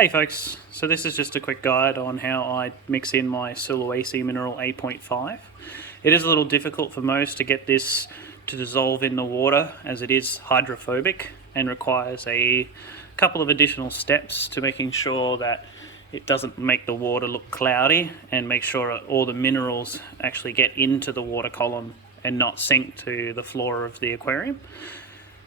Hey folks, so this is just a quick guide on how I mix in my Sulawesi mineral 8.5. It is a little difficult for most to get this to dissolve in the water as it is hydrophobic and requires a couple of additional steps to making sure that it doesn't make the water look cloudy and make sure all the minerals actually get into the water column and not sink to the floor of the aquarium.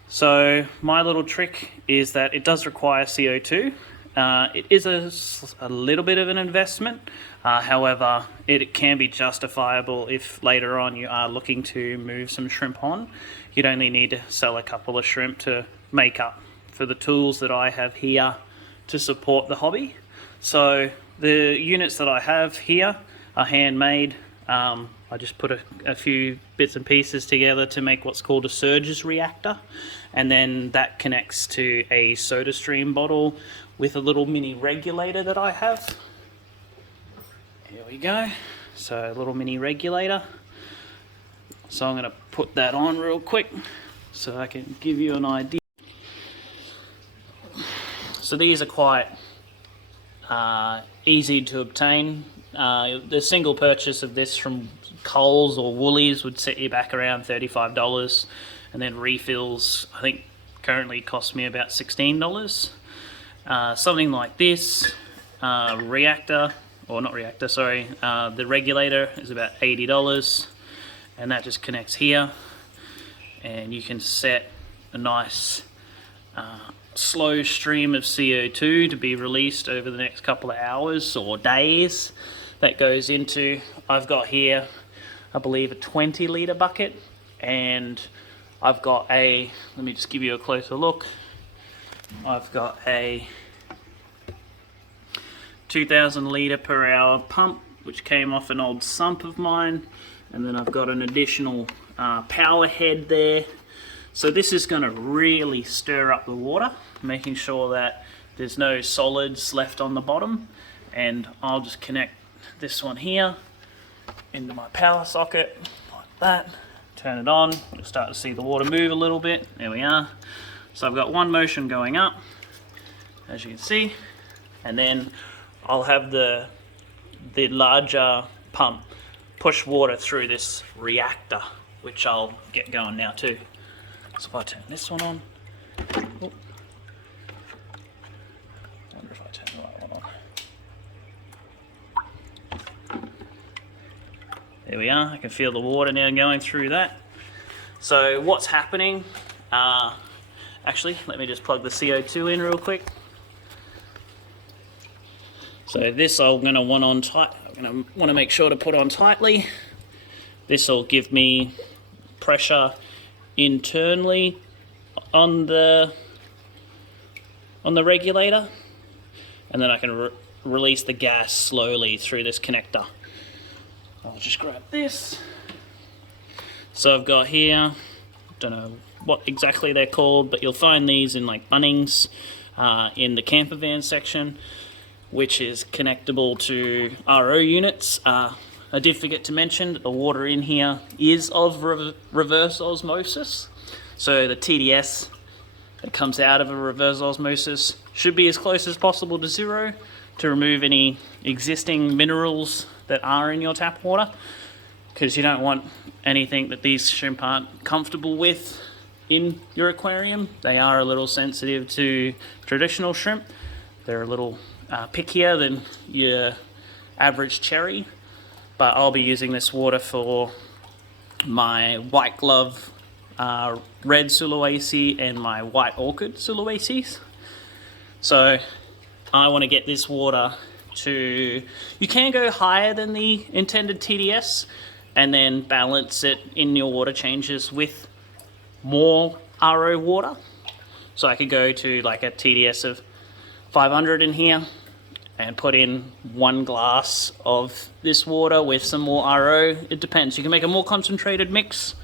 So my little trick is that it does require CO2. It is a little bit of an investment, however it can be justifiable if later on you are looking to move some shrimp on. You'd only need to sell a couple of shrimp to make up for the tools that I have here to support the hobby. So the units that I have here are handmade. I just put a few bits and pieces together to make what's called a surges reactor, and then that connects to a SodaStream bottle with a little mini regulator that I have. Here we go. So a little mini regulator. So I'm going to put that on real quick so I can give you an idea. So these are quite easy to obtain. The single purchase of this from Coles or Woolies would set you back around $35, and then refills I think currently cost me about $16. Something like this reactor, or not reactor, sorry, the regulator is about $80, and that just connects here, and you can set a nice slow stream of CO2 to be released over the next couple of hours or days. That goes into, I've got here I believe a 20-litre bucket, and I've got a, let me just give you a closer look, I've got a 2,000 litre per hour pump which came off an old sump of mine, and then I've got an additional power head there. So this is going to really stir up the water, making sure that there's no solids left on the bottom. And I'll just connect this one here into my power socket like that, turn it on, you'll start to see the water move a little bit. There we are. So I've got one motion going up, as you can see, and then I'll have the larger pump push water through this reactor, which I'll get going now too. So if I turn this one on, I wonder if I turn the right one on. There we are, I can feel the water now going through that. So what's happening, actually let me just plug the CO2 in real quick. So this I'm going to want on tight, I'm going to want to make sure to put on tightly. This will give me pressure internally on the regulator, and then I can release the gas slowly through this connector. I'll just grab this. So I've got here, don't know what exactly they're called, but you'll find these in like Bunnings, in the camper van section, which is connectable to RO units. I did forget to mention that the water in here is of reverse osmosis. So the TDS that comes out of a reverse osmosis should be as close as possible to zero to remove any existing minerals that are in your tap water, because you don't want anything that these shrimp aren't comfortable with in your aquarium. They are a little sensitive to traditional shrimp. They're a little pickier than your average cherry. But I'll be using this water for my white glove red Sulawesi and my white orchid Sulawesis. So I want to get this water to, you can go higher than the intended TDS and then balance it in your water changes with more RO water. So I could go to like a TDS of 500 in here and put in 1 glass of this water with some more RO. It depends. You can make a more concentrated mix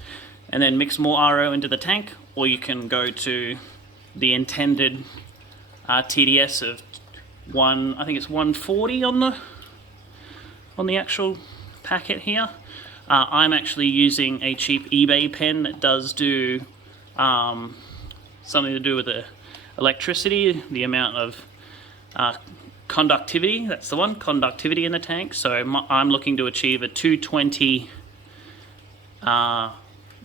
and then mix more RO into the tank, or you can go to the intended TDS of I think it's 140 on the actual packet here. I'm actually using a cheap eBay pen that does do something to do with the electricity, the amount of conductivity, that's the one, conductivity in the tank. So I'm looking to achieve a 220,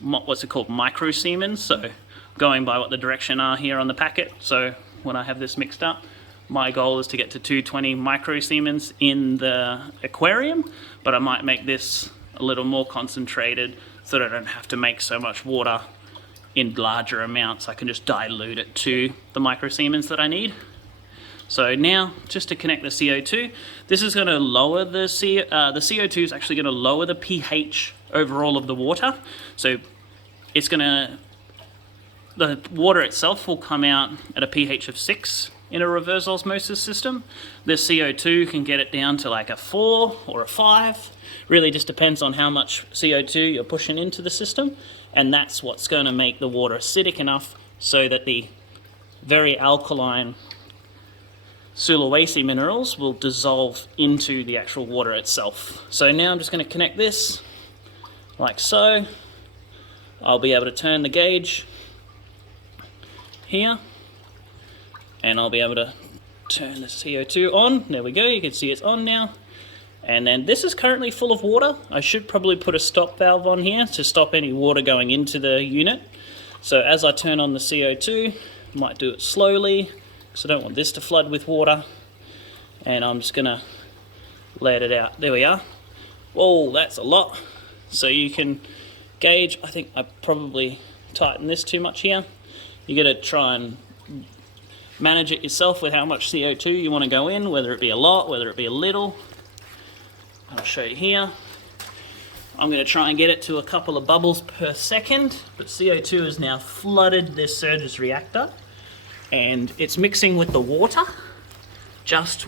what's it called, micro Siemens. So going by what the direction are here on the packet. So when I have this mixed up, my goal is to get to 220 micro Siemens in the aquarium, but I might make this a little more concentrated so that I don't have to make so much water in larger amounts. I can just dilute it to the micro Siemens that I need. So now, just to connect the CO2, this is going to lower the CO2 is actually going to lower the pH overall of the water. So it's going to, the water itself will come out at a pH of 6 in a reverse osmosis system. The CO2 can get it down to like a 4 or a 5. Really just depends on how much CO2 you're pushing into the system. And that's what's going to make the water acidic enough so that the very alkaline Sulawesi minerals will dissolve into the actual water itself. So now I'm just going to connect this like so. I'll be able to turn the gauge here and I'll be able to turn the CO2 on. There we go, you can see it's on now. And then this is currently full of water. I should probably put a stop valve on here to stop any water going into the unit. So as I turn on the CO2, I might do it slowly, because I don't want this to flood with water. And I'm just gonna let it out. There we are. Whoa, that's a lot. So you can gauge, I think I probably tightened this too much here. You gotta try and manage it yourself with how much CO2 you wanna go in, whether it be a lot, whether it be a little. I'll show you here. I'm gonna try and get it to a couple of bubbles per second, but CO2 has now flooded this surges reactor. And it's mixing with the water just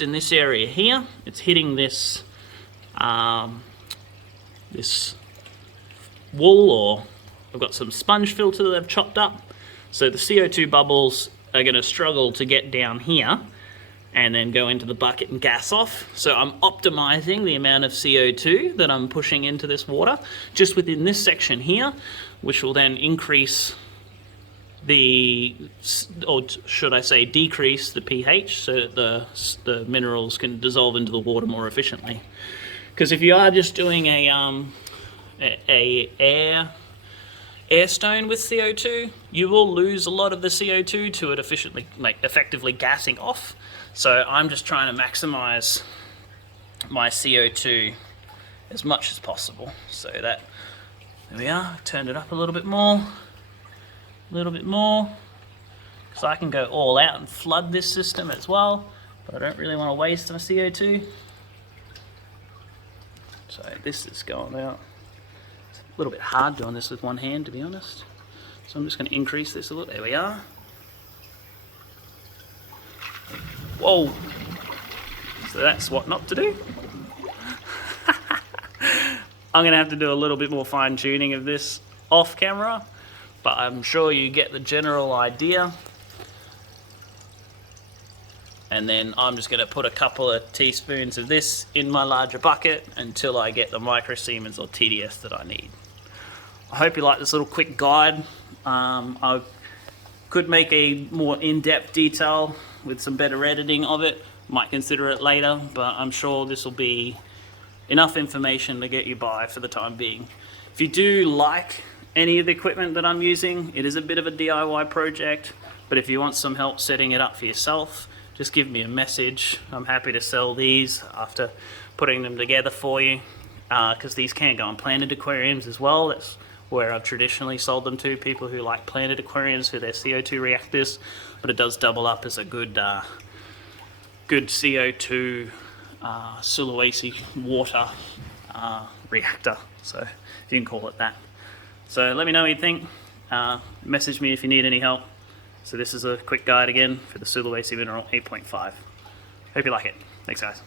in this area here. It's hitting this this wool, or I've got some sponge filter that I've chopped up. So the CO2 bubbles are going to struggle to get down here and then go into the bucket and gas off. So I'm optimizing the amount of CO2 that I'm pushing into this water just within this section here, which will then increase or should I say decrease the pH so that the minerals can dissolve into the water more efficiently. Because if you are just doing a air stone with CO2, you will lose a lot of the CO2 to it effectively gassing off. So I'm just trying to maximize my CO2 as much as possible. So that, there we are, turned it up a little bit more, because I can go all out and flood this system as well, but I don't really want to waste my CO2. So this is going out. It's a little bit hard doing this with one hand, to be honest. So I'm just going to increase this a little. There we are. Whoa. So that's what not to do. I'm going to have to do a little bit more fine tuning of this off camera, but I'm sure you get the general idea. And then I'm just going to put a couple of teaspoons of this in my larger bucket until I get the micro Siemens or TDS that I need. I hope you like this little quick guide. I could make a more in-depth detail with some better editing of it. Might consider it later, but I'm sure this will be enough information to get you by for the time being. If you do like any of the equipment that I'm using, it is a bit of a DIY project, but if you want some help setting it up for yourself, just give me a message. I'm happy to sell these after putting them together for you, because these can go on planted aquariums as well. That's where I've traditionally sold them to people who like planted aquariums for their CO2 reactors, but it does double up as a good CO2 Sulawesi water reactor, so if you can call it that. So let me know what you think. Message me if you need any help. So this is a quick guide again for the Sulawesi Mineral 8.5. Hope you like it. Thanks guys.